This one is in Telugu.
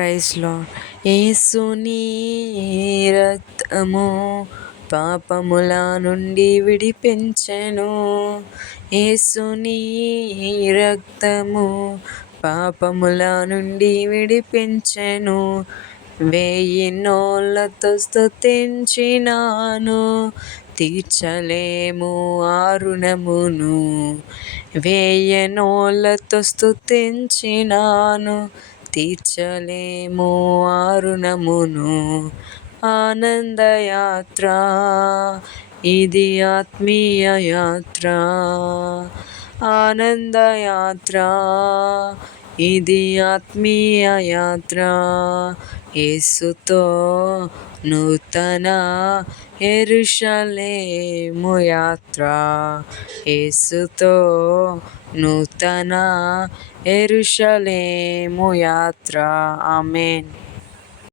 ప్రైజ్‌లో యేసుని రక్తము పాపముల నుండి విడిపించెను. యేసుని రక్తము పాపముల నుండి విడిపించెను. 1000 నోళ్ళతో స్తుతించినాను, తీర్చలేము ఆ రుణమును. 1000 నోళ్ళతో స్తుతించినాను, తీర్చలేము ఆ రుణమును. ఆనందయాత్ర ఇది, ఆత్మీయ యాత్ర. ఆనందయాత్ర ఇది, ఆత్మీయ యాత్ర. యేసుతో నూతన యెరూషలేము యాత్ర. యేసుతో నూతన యెరూషలేము యాత్ర. ఆమేన్.